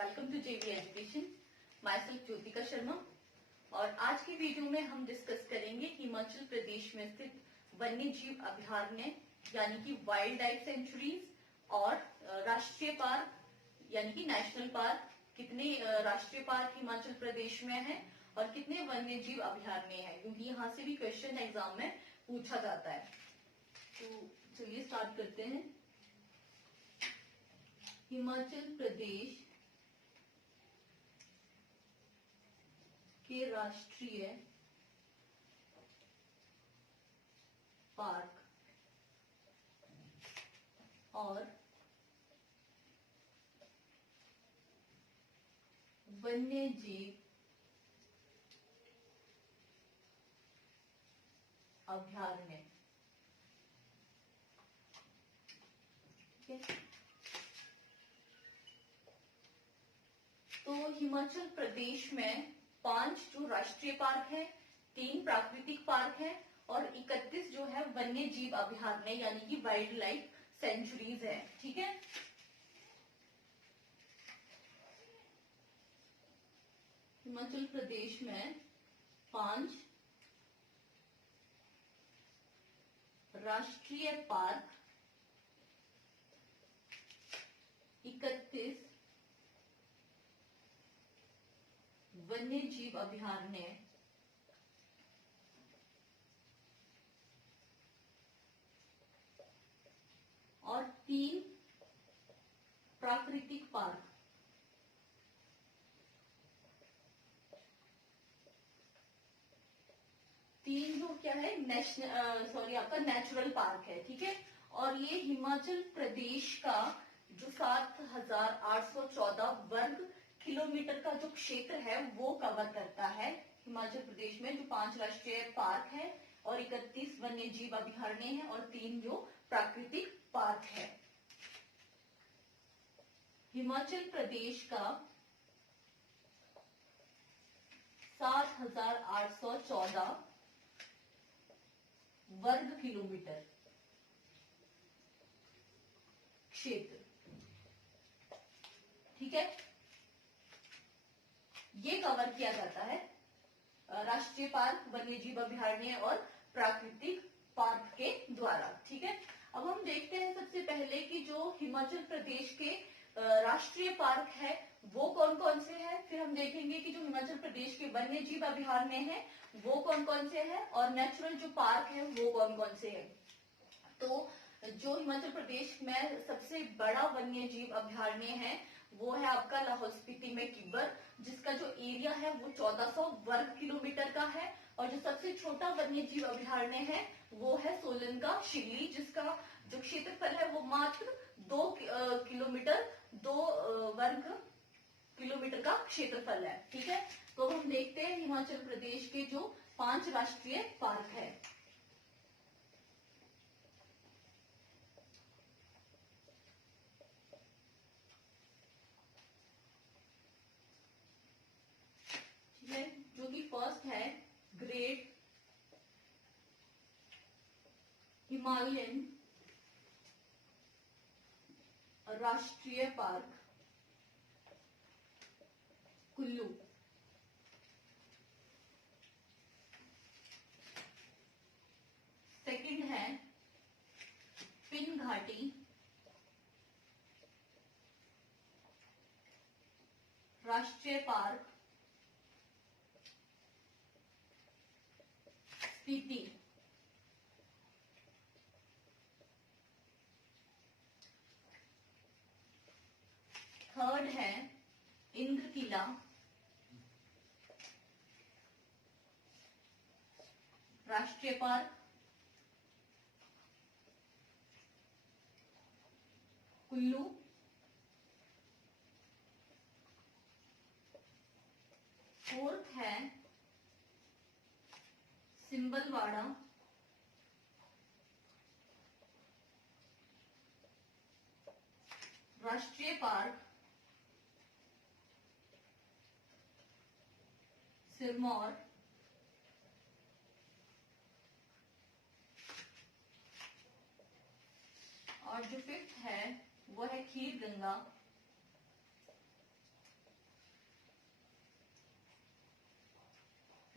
Welcome to JV education. Myself Jyotika Sharma. और आज की वीडियो में हम डिस्कस करेंगे हिमाचल प्रदेश में स्थित वन्य जीव अभयारण्य यानी कि वाइल्ड लाइफ सेंचुरीज और राष्ट्रीय पार्क यानी कि नेशनल पार्क। कितने राष्ट्रीय पार्क हिमाचल प्रदेश में है और कितने वन्य जीव अभयारण्य है, क्योंकि यहाँ से भी क्वेश्चन एग्जाम में पूछा जाता है। तो चलिए स्टार्ट करते हैं। हिमाचल प्रदेश के राष्ट्रीय पार्क और वन्य जीव अभयारण्य। तो हिमाचल प्रदेश में 5 जो राष्ट्रीय पार्क है, 3 प्राकृतिक पार्क है और 31 जो है वन्य जीव अभयारण्य यानी कि वाइल्ड लाइफ सेंचुरीज है। ठीक है। हिमाचल प्रदेश में 5 राष्ट्रीय पार्क, 31 वन्य जीव अभयारण्य और 3 प्राकृतिक पार्क। तीन जो क्या है आपका नेचुरल पार्क है। ठीक है। और ये हिमाचल प्रदेश का जो 7,814 वर्ग किलोमीटर का जो क्षेत्र है वो कवर करता है। हिमाचल प्रदेश में जो 5 राष्ट्रीय पार्क है और 31 वन्य जीव अभयारण्य है और 3 जो प्राकृतिक पार्क है। हिमाचल प्रदेश का 7,814 वर्ग किलोमीटर क्षेत्र। ठीक है। ये कवर किया जाता है राष्ट्रीय पार्क, वन्य जीव अभयारण्य और प्राकृतिक पार्क के द्वारा। ठीक है। अब हम देखते हैं सबसे पहले कि जो हिमाचल प्रदेश के राष्ट्रीय पार्क है वो कौन कौन से हैं। फिर हम देखेंगे कि जो हिमाचल प्रदेश के वन्य जीव अभयारण्य हैं वो कौन कौन से हैं और नेचुरल जो पार्क है वो कौन कौन से हैं। तो जो हिमाचल प्रदेश में सबसे बड़ा वन्य जीव अभयारण्य है वो है आपका लाहौल स्पीति में किब्बर, जिसका जो एरिया है वो 1400 वर्ग किलोमीटर का है। और जो सबसे छोटा वन्य जीव अभयारण्य है वो है सोलन का शिगली, जिसका जो क्षेत्रफल है वो मात्र 2 किलोमीटर 2 वर्ग किलोमीटर का क्षेत्रफल है। ठीक है। तो हम देखते हैं हिमाचल प्रदेश के जो 5 राष्ट्रीय पार्क है। जो कि फर्स्ट है ग्रेट हिमालयन राष्ट्रीय पार्क कुल्लू। सेकंड है पिन घाटी राष्ट्रीय पार्क स्पीति। थर्ड है इंद्रकिला राष्ट्रीय पार्क कुल्लू। फोर्थ है सिंबलवाड़ा राष्ट्रीय पार्क सिरमौर। और जो फिफ्थ है वो है खीर गंगा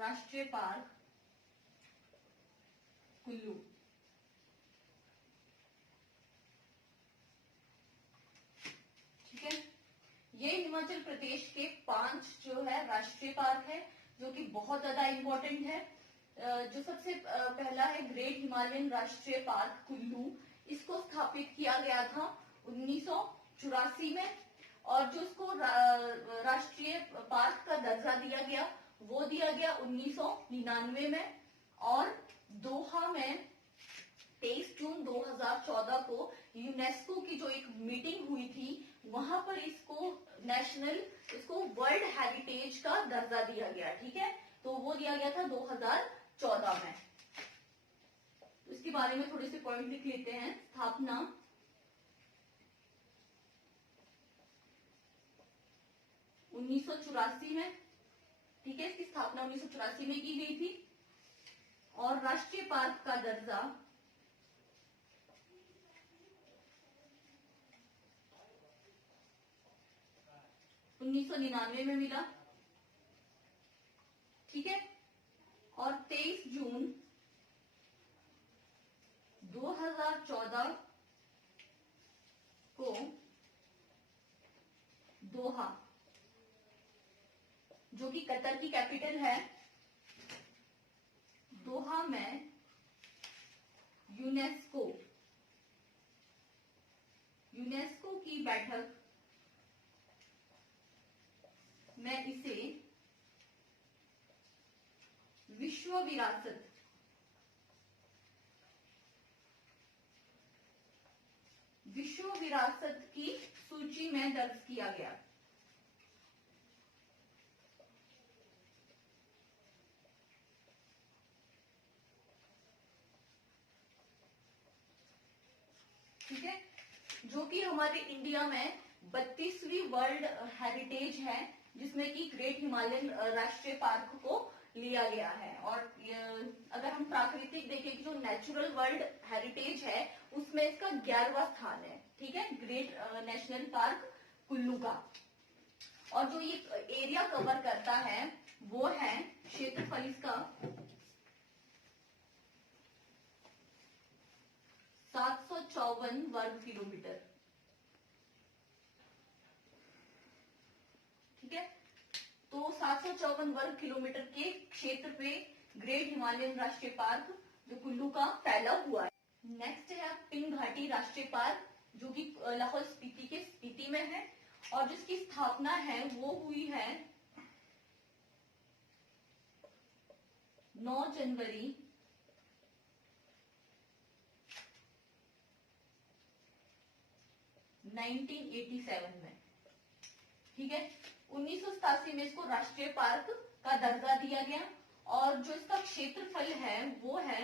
राष्ट्रीय पार्क कुल्लू। ठीक है, ये हिमाचल प्रदेश के 5 जो है राष्ट्रीय पार्क है, जो कि बहुत ज्यादा इंपॉर्टेंट है। जो सबसे पहला है ग्रेट हिमालयन राष्ट्रीय पार्क कुल्लू, इसको स्थापित किया गया था 1984 में, और जो उसको राष्ट्रीय पार्क का दर्जा दिया गया वो दिया गया 1999 में। और दोहा में 23 जून 2014 को यूनेस्को की जो एक मीटिंग हुई थी, वहां पर इसको इसको वर्ल्ड हेरिटेज का दर्जा दिया गया। ठीक है, तो वो दिया गया था 2014 में। इसके बारे में थोड़े से पॉइंट लिख लेते हैं। स्थापना 1984 में, ठीक है, इसकी स्थापना 1984 में की गई थी, और राष्ट्रीय पार्क का दर्जा 1999 में मिला। ठीक है, और 23 जून 2014 को दोहा, जो कि कतर की कैपिटल है, दोहा में यूनेस्को की बैठक में इसे विश्व विरासत की सूची में दर्ज किया गया। ठीक है, जो कि हमारे इंडिया में 32वीं वर्ल्ड हेरिटेज है, जिसमें कि ग्रेट हिमालयन राष्ट्रीय पार्क को लिया गया है। और अगर हम प्राकृतिक देखें कि जो नेचुरल वर्ल्ड हेरिटेज है, उसमें इसका 11वां स्थान है। ठीक है, ग्रेट नेशनल पार्क कुल्लू का। और जो ये एरिया कवर करता है वो है, क्षेत्रफल इसका 754 वर्ग किलोमीटर। ठीक है, तो 754 वर्ग किलोमीटर के क्षेत्र पे ग्रेट हिमालयन राष्ट्रीय पार्क जो कुल्लू का फैला हुआ है। नेक्स्ट है पिंग घाटी राष्ट्रीय पार्क, जो कि लाहौल स्पीति के स्पीति में है, और जिसकी स्थापना है वो हुई है 9 जनवरी 1987 में। ठीक है, 1987 में इसको राष्ट्रीय पार्क का दर्जा दिया गया, और जो इसका क्षेत्रफल है वो है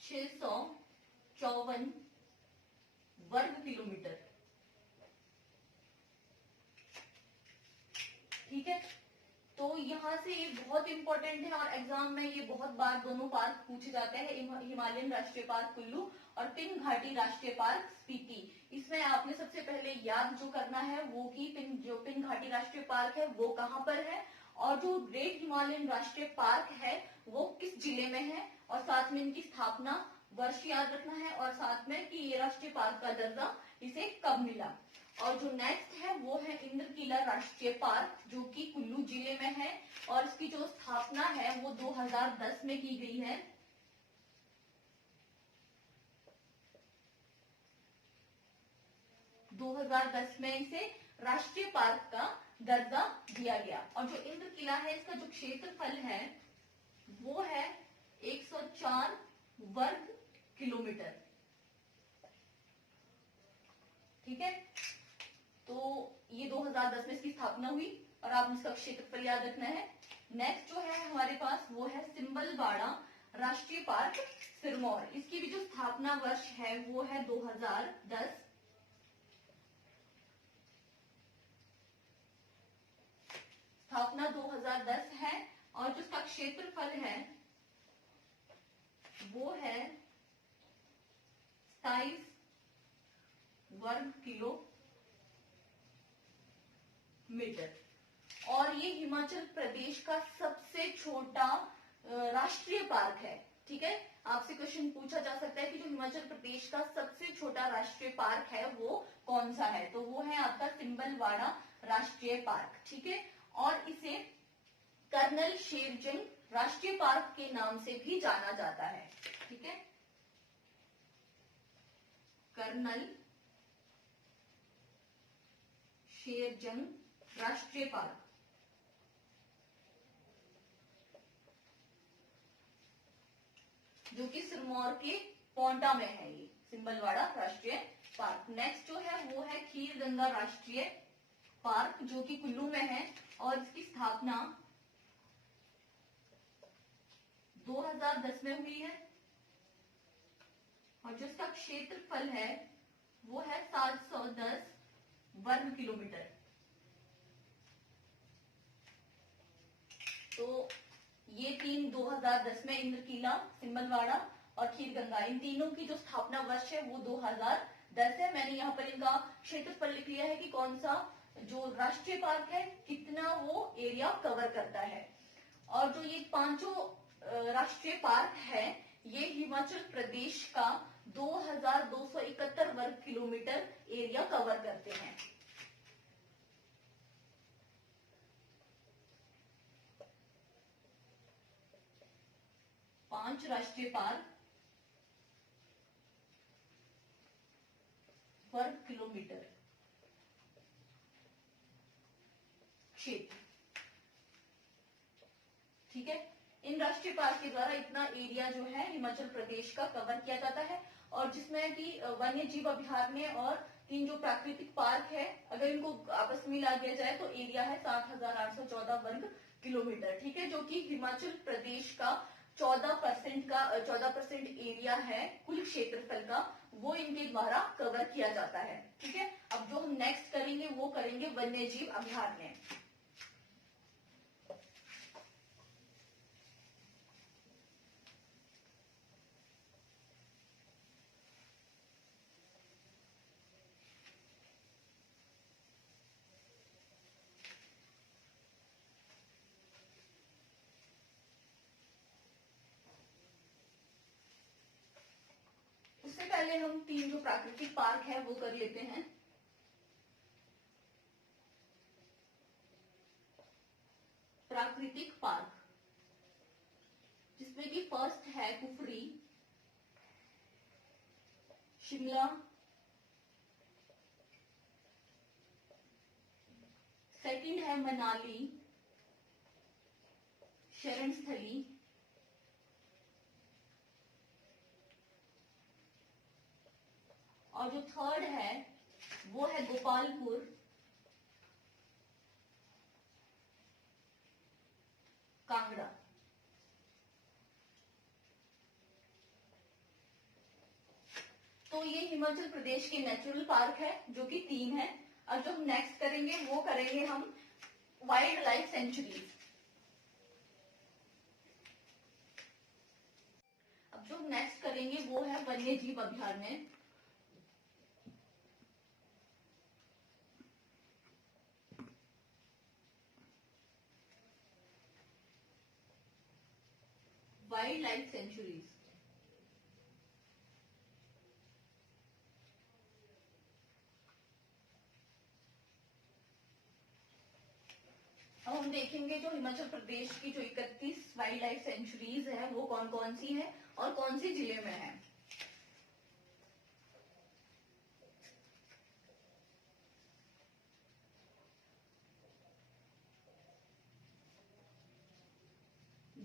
654 वर्ग किलोमीटर। ठीक है, तो यहाँ से ये बहुत इंपॉर्टेंट है, और एग्जाम में ये बहुत बार दोनों पार्क पूछे जाते हैं, हिमालयन राष्ट्रीय पार्क कुल्लू और पिंग घाटी राष्ट्रीय पार्क स्पीति। इसमें आपने सबसे पहले याद जो करना है वो कि पिंग घाटी राष्ट्रीय पार्क है वो कहाँ पर है, और जो ग्रेट हिमालयन राष्ट्रीय पार्क है वो किस जिले में है, और साथ में इनकी स्थापना वर्ष याद रखना है, और साथ में कि ये राष्ट्रीय पार्क का दर्जा इसे कब मिला। और जो नेक्स्ट है वो है इंद्रकीला राष्ट्रीय पार्क, जो कि कुल्लू जिले में है, और इसकी जो स्थापना है वो 2010 में की गई है। में इसे राष्ट्रीय पार्क का दर्जा दिया गया। और जो इंद्रकीला है इसका जो क्षेत्रफल है वो है 104 वर्ग किलोमीटर। ठीक है, तो ये 2010 में इसकी स्थापना हुई, और आप इसका क्षेत्रफल याद रखना है। नेक्स्ट जो है हमारे पास वो है सिंबलवाड़ा राष्ट्रीय पार्क सिरमौर। इसकी भी जो स्थापना वर्ष है वो है 2010। स्थापना 2010 है, और जो इसका क्षेत्रफल है वो है 27 वर्ग किलोमीटर। और ये हिमाचल प्रदेश का सबसे छोटा राष्ट्रीय पार्क है। ठीक है, आपसे क्वेश्चन पूछा जा सकता है कि जो हिमाचल प्रदेश का सबसे छोटा राष्ट्रीय पार्क है वो कौन सा है, तो वो है आपका सिंबलवाड़ा राष्ट्रीय पार्क। ठीक है, और इसे कर्नल शेरजंग राष्ट्रीय पार्क के नाम से भी जाना जाता है। ठीक है, कर्नल शेरजंग राष्ट्रीय पार्क, जो कि सिरमौर के पोंटा में है, ये सिंबलवाड़ा राष्ट्रीय पार्क। नेक्स्ट जो है वो है खीर गंगा राष्ट्रीय पार्क, जो कि कुल्लू में है और इसकी स्थापना 2010 में हुई है और जो इसका क्षेत्रफल है वो है 710 वर्ग किलोमीटर। तो ये तीन 2010 में इंद्रकीला, सिंबलवाड़ा और खीरगंगा, इन तीनों की जो स्थापना वर्ष है वो 2010 है। मैंने यहाँ पर इनका क्षेत्रफल लिख लिया है कि कौन सा जो राष्ट्रीय पार्क है कितना वो एरिया कवर करता है। और जो ये पांचों राष्ट्रीय पार्क है ये हिमाचल प्रदेश का 2271 वर्ग किलोमीटर एरिया कवर करते हैं। पांच राष्ट्रीय पार्क वर्ग किलोमीटर क्षेत्र। ठीक है, इन राष्ट्रीय पार्क के द्वारा इतना एरिया जो है हिमाचल प्रदेश का कवर किया जाता है, और जिसमें कि वन्य जीव अभयारण्य और तीन जो प्राकृतिक पार्क है अगर इनको आपस में मिला दिया जाए तो एरिया है 7,814 वर्ग किलोमीटर। ठीक है, जो कि हिमाचल प्रदेश का 14% एरिया है कुल क्षेत्रफल का, वो इनके द्वारा कवर किया जाता है। ठीक है, अब जो हम नेक्स्ट करेंगे वो करेंगे वन्य जीव अभयारण्य। उससे पहले हम तीन जो प्राकृतिक पार्क है वो कर लेते हैं। प्राकृतिक पार्क, जिसमें कि फर्स्ट है कुफरी, शिमला, सेकंड है मनाली, शरण स्थली, और जो थर्ड है वो है गोपालपुर, कांगड़ा। तो ये हिमाचल प्रदेश के नेचुरल पार्क है जो कि 3 है। अब जो हम नेक्स्ट करेंगे वो करेंगे हम वाइल्ड लाइफ सेंचुरीज। अब जो नेक्स्ट करेंगे वो है वन्य जीव अभयारण्य। वाइल्ड लाइफ सेंचुरीज, अब हम देखेंगे जो हिमाचल प्रदेश की जो 31 वाइल्ड लाइफ सेंचुरीज है वो कौन कौन सी है और कौन सी जिले में है।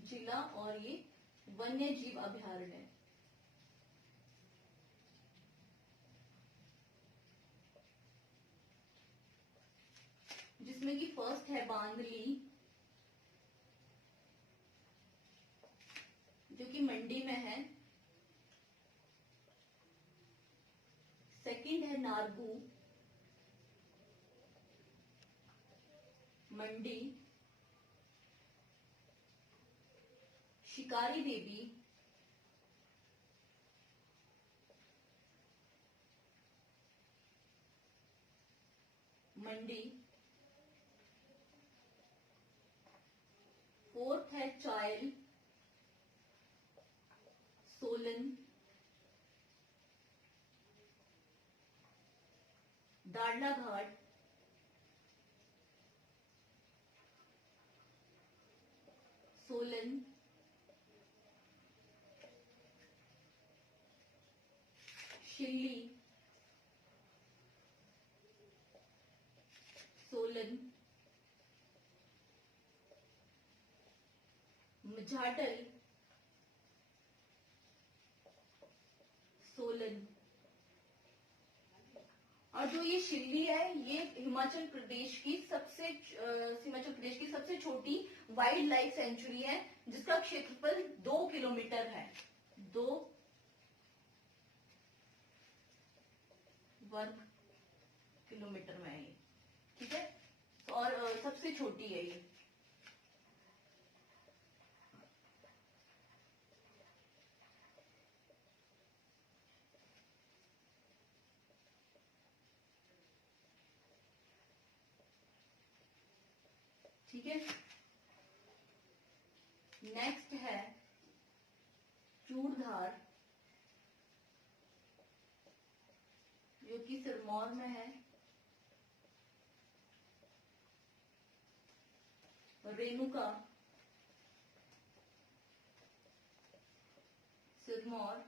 जिला और ये वन्य जीव अभयारण्य। जिसमें कि फर्स्ट है बांदली, जो कि मंडी में है। सेकंड है नारगू, मंडी। शिकारी देवी, मंडी। चायल, सोलन, दाड़ला घाट, सोलन, शिल्ली, सोलन, मझाटल, सोलन। और जो ये शिल्ली है ये हिमाचल प्रदेश की सबसे छोटी वाइल्ड लाइफ सेंचुरी है, जिसका क्षेत्रफल 2 किलोमीटर है। 2 वर्ग किलोमीटर में है ये, ठीक है। और सबसे छोटी है ये। ठीक है। नेक्स्ट है चूड़धार, जो कि सिरमौर में है। रेणुका, सिरमौर।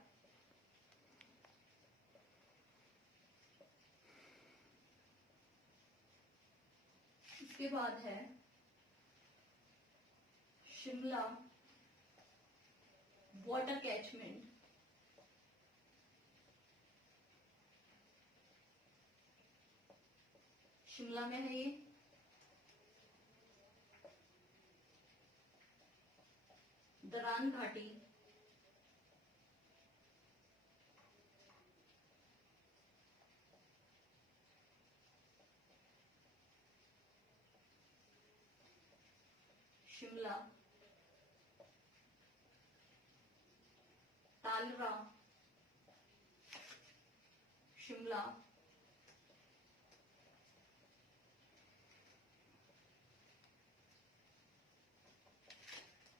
इसके बाद है शिमला वाटर कैचमेंट, शिमला में है ये। दरान घाटी, शिमला, तालरा, शिमला,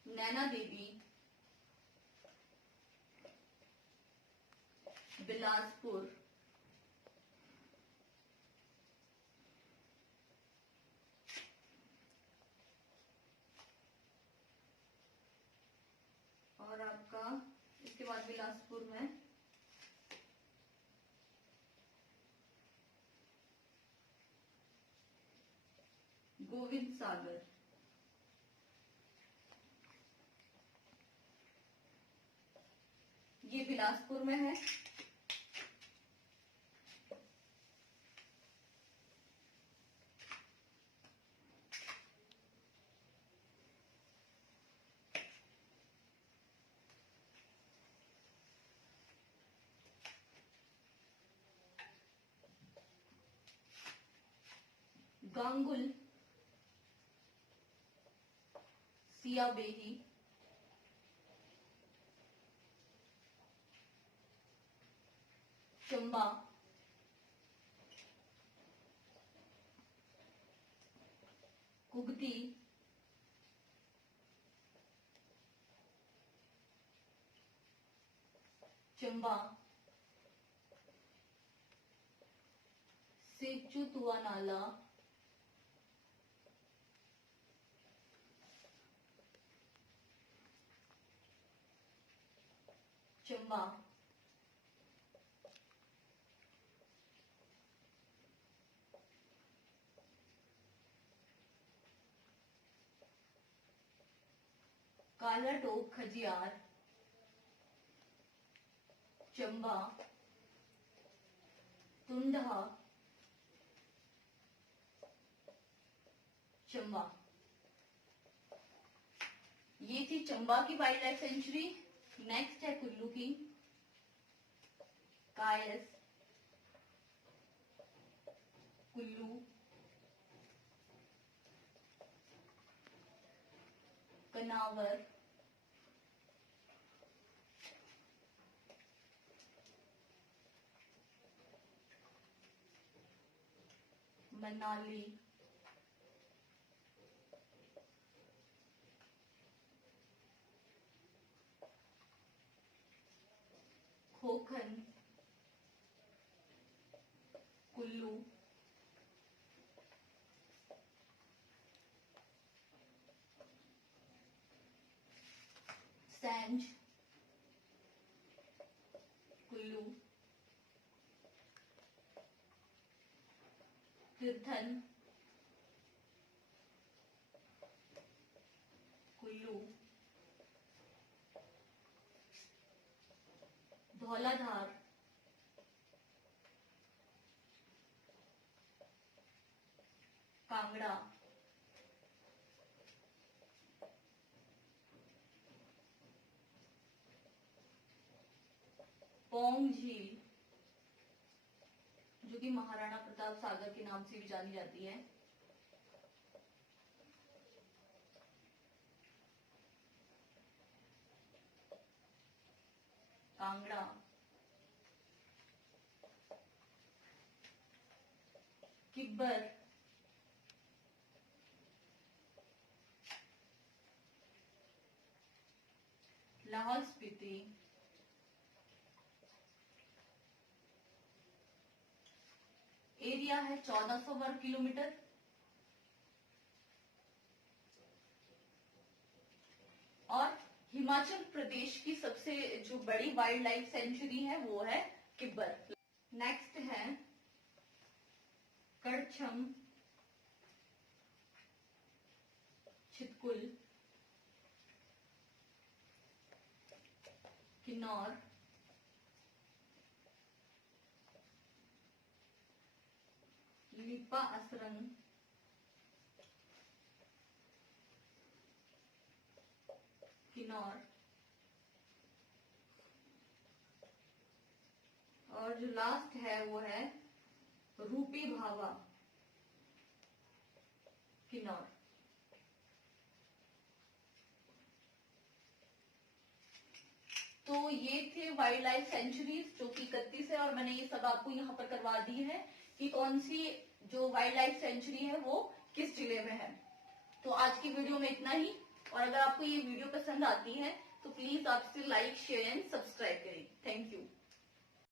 नैना देवी, बिलासपुर, और आपका इसके बाद बिलासपुर में गोविंद सागर। ये बिलासपुर में है। गांगुल, सियाबेही, चंबा, कुगती, चंबा, सेचुतुआ नाला, चंबा, काला टोप खजियार, चंबा, तुंडहा, चंबा। ये थी चंबा की वाइल्ड लाइफ सेंचुरी। नेक्स्ट है कुल्लू की, कायस, कुल्लू, कनावर, मनाली, खोखन, कुल्लू, सैंज, कुल्लू, तीर्थन, कुल्लू, धौलाधार, कांगड़ा, पौंग झील, जो कि महाराणा प्रताप सागर के नाम से भी जानी जाती है, कांगड़ा, किब्बर, लाहौल स्पीति, एरिया है 1400 वर्ग किलोमीटर। और हिमाचल प्रदेश की सबसे जो बड़ी वाइल्ड लाइफ सेंचुरी है वो है किब्बर। नेक्स्ट है कड़छम, छितकुल, किन्नौर, लिपा असरंग, किन्नौर, और जो लास्ट है वो है रूपी भावा, किन्नौर। तो ये थे वाइल्ड लाइफ सेंचुरीज जो कि 31 है, और मैंने ये सब आपको यहाँ पर करवा दी है कि कौन सी जो वाइल्ड लाइफ सेंचुरी है वो किस जिले में है। तो आज की वीडियो में इतना ही, और अगर आपको ये वीडियो पसंद आती है तो प्लीज आप इसे लाइक, शेयर एंड सब्सक्राइब करें। Thank you.